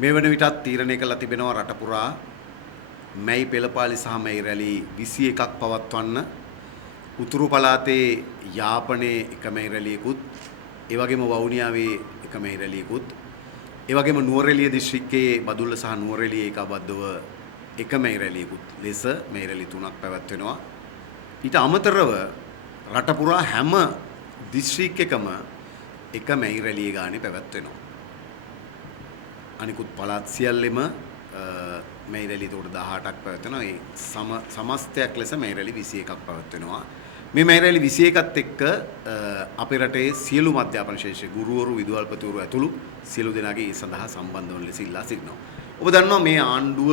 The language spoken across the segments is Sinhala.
මේ වන විටත් තීරණය කළ තිබෙනවා රට පුරා මැයි පෙළපාලි සහ මැයි රැලි 21ක් පවත්වන්න. උතුරු පළාතේ යාපනයේ එක මැයි රැලියකුත්, ඒ වගේම වවුනියාවේ එක මැයි රැලියකුත්, ඒ වගේම නුවරඑළිය දිස්ත්‍රික්කයේ බදුල්ල සහ නුවරඑළිය ඒකාබද්ධව එක මැයි රැලියකුත් ලෙස මැයි රැලි 3ක් පැවැත්වෙනවා. ඊට අමතරව රට පුරා හැම දිස්ත්‍රික්කයකම එක මැයි රැලිය ගානේ පැවැත්වෙනවා. අනිකුත් පළාත් සියල්ලෙම මැයි රැලි 18ක් පැවැත්වෙනවා. ඒ සමස්තයක් ලෙස මැයි රැලි 21ක් පැවැත්වෙනවා. මේ මැයි රැලි 21ත් එක්ක අපේ රටේ සියලුම අධ්‍යාපන ශාස්ත්‍රයේ ගුරුවරු විදුහල්පතිවරු ඇතුළු සියලු දෙනාගේ ඒ සඳහා සම්බන්ධ වන ලෙස ඉල්ලා සිටිනවා. ඔබ දන්නවා මේ ආණ්ඩුව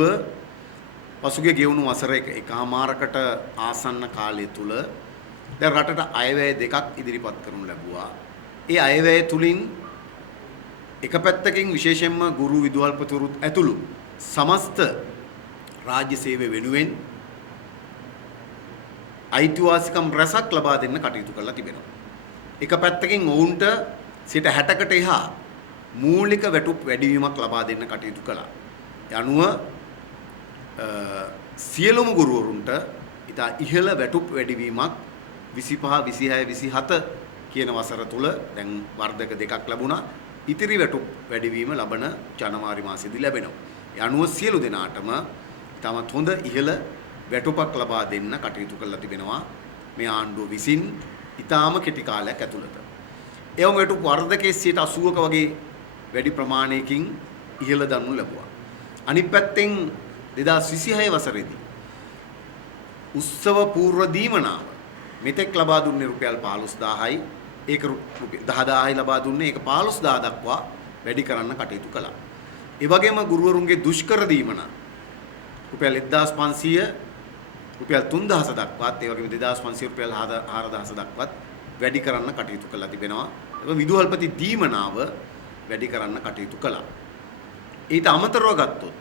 පසුගිය ගෙවුණු වසර එකමාරකට ආසන්න කාලය තුල දැන් රටට අයවැය දෙකක් ඉදිරිපත් කරනු ලැබුවා. ඒ අයවැය තුලින් එක පැත්තකින් විශේෂයෙන්ම ගුරු විදුහල්පතිවරුත් ඇතුළු සමස්ත රාජ්‍ය සේවය වෙනුවෙන් අයිතිවාසිකම් රැසක් ලබා දෙන්න කටයුතු කරලා තිබෙනවා. එක පැත්තකින් ඔවුන්ට 60කට එහා මූලික වැටුප් වැඩිවීමක් ලබා දෙන්න කටයුතු කළා. ඒ අනුව සියලුම ගුරුවරුන්ට ඉතා ඉහළ වැටුප් වැඩිවීමක් 25, 26, 27 කියන වසර තුල දැන් වර්ධක දෙකක් ලැබුණා. ඉතිරි වැටුප් වැඩිවීම ලබන ජනවාරි මාසයේදී ලැබෙනවා. ඒ අනුව සියලු දෙනාටම තමත් හොඳ ඉහළ වැටුපක් ලබා දෙන්න කටයුතු කරලා තිබෙනවා මේ ආණ්ඩුව විසින් ඊටාම කෙටි කාලයක් ඇතුළත. එවම වැටුප් වර්ධකයේ 80ක වගේ වැඩි ප්‍රමාණයකින් ඉහළ දන්නු ලැබුවා. අනිත් පැත්තෙන් 2026 වසරේදී උත්සව පූර්ව දීමනාව මෙතෙක් ලබා දුන්නේ රුපියල් 15000යි. ඒක රුපියල් 10000යි ලබා දුන්නේ. ඒක 15000 දක්වා වැඩි කරන්න කටයුතු කළා. ඒ වගේම ගුරුවරුන්ගේ දුෂ්කර දීමන රුපියල් 1500 රුපියල් 3000 දක්වාත්, ඒ වගේම 2500 රුපියල් 4000 දක්වාත් වැඩි කරන්න කටයුතු කළා තිබෙනවා. ඒ විදුහල්පති දීමනාව වැඩි කරන්න කටයුතු කළා. ඊට අමතරව ගත්තොත්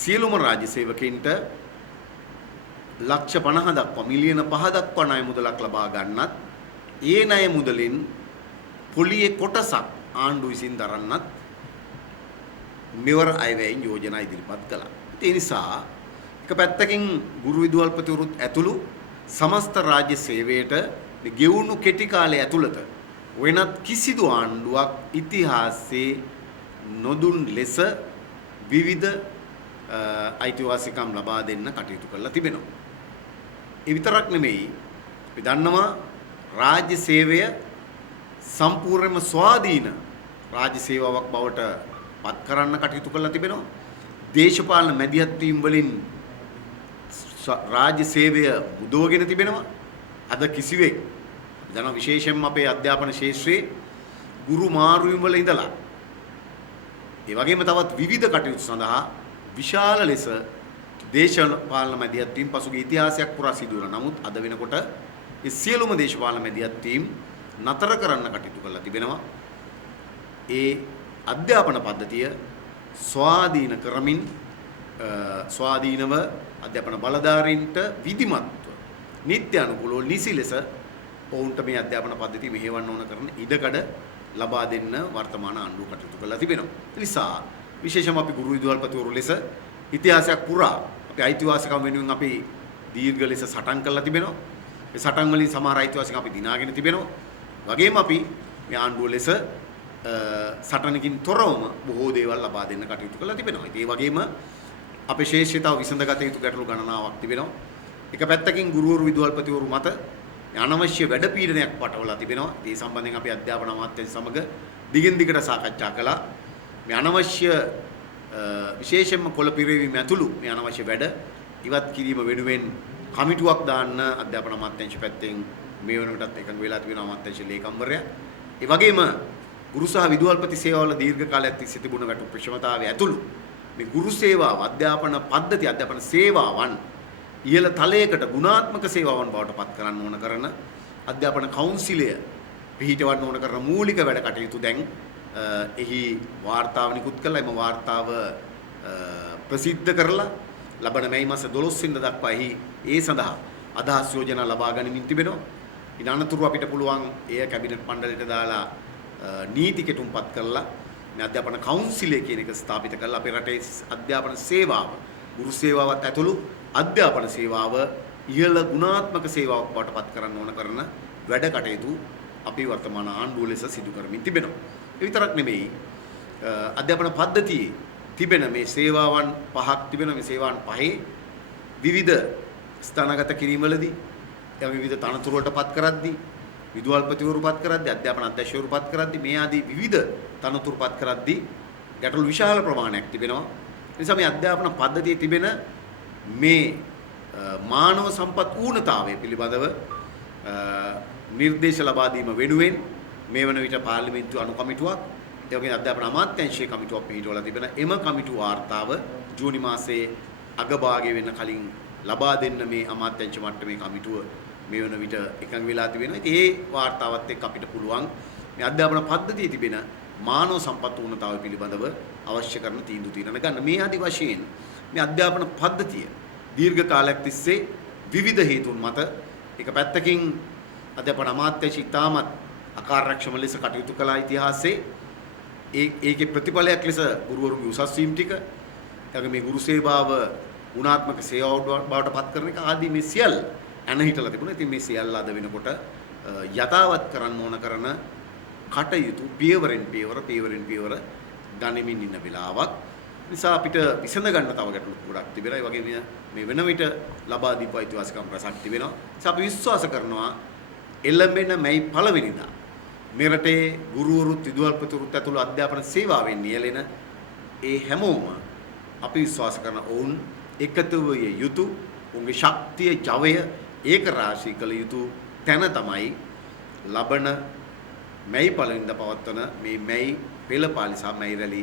සියලුම රාජ්‍ය සේවකයින්ට ලක්ෂ 50 දක්වා මිලියන 5 දක්වා ණය මුදලක් ලබා ගන්නත්, ඒ ණය මුදලින් පොලියේ කොටසක් ආණ්ඩුව විසින් දරන්නත් මෙවර අයවැයෙන් යෝජනා ඉදිරිපත් කළා. ඒ නිසා එක පැත්තකින් ගුරු විදුහල්පතිවරුත් ඇතුළු සමස්ත රාජ්‍ය සේවයට ගෙවුණු කෙටි කාලය ඇතුළත වෙනත් කිසිදු ආණ්ඩුවක් ඉතිහාසයේ නොදුන් ලෙස විවිධ අයිතිවාසිකම් ලබා දෙන්න කටයුතු කරලා තිබෙනවා. ඒ විතරක් නෙමෙයි, අපි දන්නවා රාජ්‍ය සේවය සම්පූර්ණයෙන්ම ස්වාධීන රාජ්‍ය සේවාවක් බවට පත් කරන්න කටයුතු කරලා තිබෙනවා. දේශපාලන මැදිහත් වීම් වලින් රාජ්‍ය සේවය බුදවගෙන තිබෙනවා. අද කිසිවෙක් දන විශේෂයෙන්ම අපේ අධ්‍යාපන ශාස්ත්‍රයේ ගුරු මාරුවීම් වල ඉඳලා ඒ වගේම තවත් විවිධ කටයුතු සඳහා විශාල ලෙස දේශපාලන මැදිහත් වීම් පසුගිය ඉතිහාසයක් පුරා සිදු වුණා. නමුත් අද වෙනකොට ඒ සියලුම දේශපාලන මැදිහත් වීම් නතර කරන්න කටයුතු කරලා තිබෙනවා. ඒ අධ්‍යාපන පද්ධතිය ස්වාධීන කරමින් ස්වාධීනව අධ්‍යාපන බලධාරීන්ට විධිමත්ව නිත්‍ය අනුකූලව නිසි ලෙස ඔවුන්ට මේ අධ්‍යාපන පද්ධතිය මෙහෙවන්න ඕන කරන ඉඩකඩ ලබා දෙන්න වර්තමාන ආණ්ඩුව කටයුතු කරලා තිබෙනවා. ඒ නිසා විශේෂම අපි ගුරු විදුහල්පතිවරු ලෙස ඉතිහාසයක් පුරා අපි අයිතිවාසිකම් වෙනුවෙන් අපි දීර්ඝ ලෙස සටන් කරලා තිබෙනවා. ඒ සටන් වලින් සමහර අයිතිවාසිකම් අපි දිනාගෙන තිබෙනවා. වගේම අපි මේ ආණ්ඩුව ලෙස සටනකින් තොරවම බොහෝ දේවල් ලබා දෙන්න කටයුතු කරලා තිබෙනවා. ඒ වගේම අපේ ශේෂ්ඨතාව විසඳගත යුතු ගැටලු ගණනාවක් තිබෙනවා. එක පැත්තකින් ගුරුවරු විදුහල්පතිවරු මත අනවශ්‍ය වැඩපීඩනයක් පටවලා තිබෙනවා. ඒ සම්බන්ධයෙන් අපි අධ්‍යාපන අමාත්‍යාංශ සමග දිගින් දිගට සාකච්ඡා කළා. මේ අනවශ්‍ය විශේෂයෙන්ම කොළ පිරවීම ඇතුළු මේ අනවශ්‍ය වැඩ ඉවත් කිරීම වෙනුවෙන් කමිටුවක් දාන්න අධ්‍යාපන අමාත්‍යාංශ පැත්තෙන් මේ වෙනකොටත් එකඟ වෙලා තිබෙනවා අමාත්‍යාංශ ලේකම්වරයා. ඒ වගේම ගුරු සහ විදුහල්පති සේවාවල දීර්ඝ කාලයක් තිස්සේ තිබුණ වැටුප් ප්‍රශමතාවය ඇතුළු මේ ගුරු සේවාව අධ්‍යාපන පද්ධති අධ්‍යාපන සේවාවන් ඉහළ තලයකට ගුණාත්මක සේවාවන් බවට පත් කරන්න ඕන කරන අධ්‍යාපන කවුන්සිලය පිහිටවන්න ඕන කරන මූලික වැඩ කටයුතු දැන් එහි වාර්තාව නිකුත් කළා. එම වාර්තාව ප්‍රසිද්ධ කරලා ලබන මැයි මාස 12 වෙනිදා දක්වා එහි ඒ සඳහා අදහස් යෝජනා ලබා ගනිමින් තිබෙනවා. ඉන් අනතුරු අපිට පුළුවන් එය කැබිනට් මණ්ඩලයට දාලා නීති කෙටුම්පත් කරලා මේ අධ්‍යාපන කවුන්සිලය කියන එක ස්ථාපිත කරලා අපේ රටේ අධ්‍යාපන සේවාව ගුරු සේවාවත් ඇතුළු අධ්‍යාපන සේවාව ඉහළ ගුණාත්මක සේවාවක් බවට පත් කරන්න ඕන කරන වැඩ කටයුතු අපි වර්තමාන ආණ්ඩුව ලෙස සිදු කරමින් තිබෙනවා. ඒ විතරක් නෙමෙයි අධ්‍යාපන පද්ධතියේ තිබෙන මේ සේවාවන් පහක් තිබෙන මේ සේවාවන් පහේ විවිධ ස්ථානගත කිරීමවලදී එයා විවිධ තනතුරු වලට පත් කරද්දී විදුහල්පතිවරු පත් කරද්දී අධ්‍යාපන අධ්‍යක්ෂකවරු පත් කරද්දී මේ ආදී විවිධ තනතුරු පත් කරද්දී ගැටලු විශාල ප්‍රමාණයක් තිබෙනවා. ඒ නිසා මේ අධ්‍යාපන පද්ධතියේ තිබෙන මේ මානව සම්පත් ඌනතාවය පිළිබඳව නිර්දේශ ලබා දීම වෙනුවෙන් මේ වන විට පාර්ලිමේන්තු අනු කමිටුවක් ඒ වගේම අධ්‍යාපන අමාත්‍යාංශයේ කමිටුවක් පිහිටවලා තිබෙන එම කමිටු වාර්තාව ජූනි මාසයේ අගභාගයේ වෙන කලින් ලබා දෙන්න මේ අමාත්‍යාංශ මට්ටමේ කමිටුව මේ වන විට එකඟ වෙලා තිබෙනවා. ඉතින් ඒ වාර්තාවත් එක්ක අපිට පුළුවන් මේ අධ්‍යාපන පද්ධතියේ තිබෙන මානව සම්පත් ඌනතාවය පිළිබඳව අවශ්‍ය කරන තීන්දුව తీරන ගන්න. මේ ආදි වශයෙන් මේ අධ්‍යාපන පද්ධතිය දීර්ඝ කාලයක් තිස්සේ විවිධ හේතුන් මත එක පැත්තකින් අධ්‍යාපන අමාත්‍යාංශය ඉතාමත් අකාර්යක්ෂම ලෙස කටයුතු කළා ඉතිහාසයේ ඒකේ ප්‍රතිඵලයක් ලෙස ගුරුවරුන්ගේ උසස් වීම ටික ඊළඟ මේ ගුරු සේවාව ගුණාත්මක සේවාවක් බවට පත් කරන එක ආදී මේ සියල්ල ඇනහිටලා තිබුණා. ඉතින් මේ සියල්ල අද වෙනකොට යථාවත් කරන්න ඕන කරන කටයුතු පියවරෙන් පියවර ගනිමින් ඉන්න වෙලාවක් නිසා අපිට විසඳ ගන්න තව ගැටලු ගොඩක් තිබෙනවා. ඒ වගේම මේ වෙන විට ලබා දීපු අයිතිවාසිකම් රසක් තිබෙනවා. නිසා අපි විශ්වාස කරනවා එළඹෙන මැයි 1 වෙනිදා මේ රටේ ගුරුවරුත් විදුහල්පතිවරුත් ඇතුළු අධ්‍යාපන සේවාවෙන් නියැලෙන ඒ හැමෝම අපි විශ්වාස කරන ඔවුන් එකතු විය යුතු උන්ගේ ශක්තිය ජවය ඒක රාශී කළ යුතු තැන තමයි ලබන මැයි 1 වෙනිදා පවත්වන මේ මැයි පෙළපාලි සහ මැයි රැලි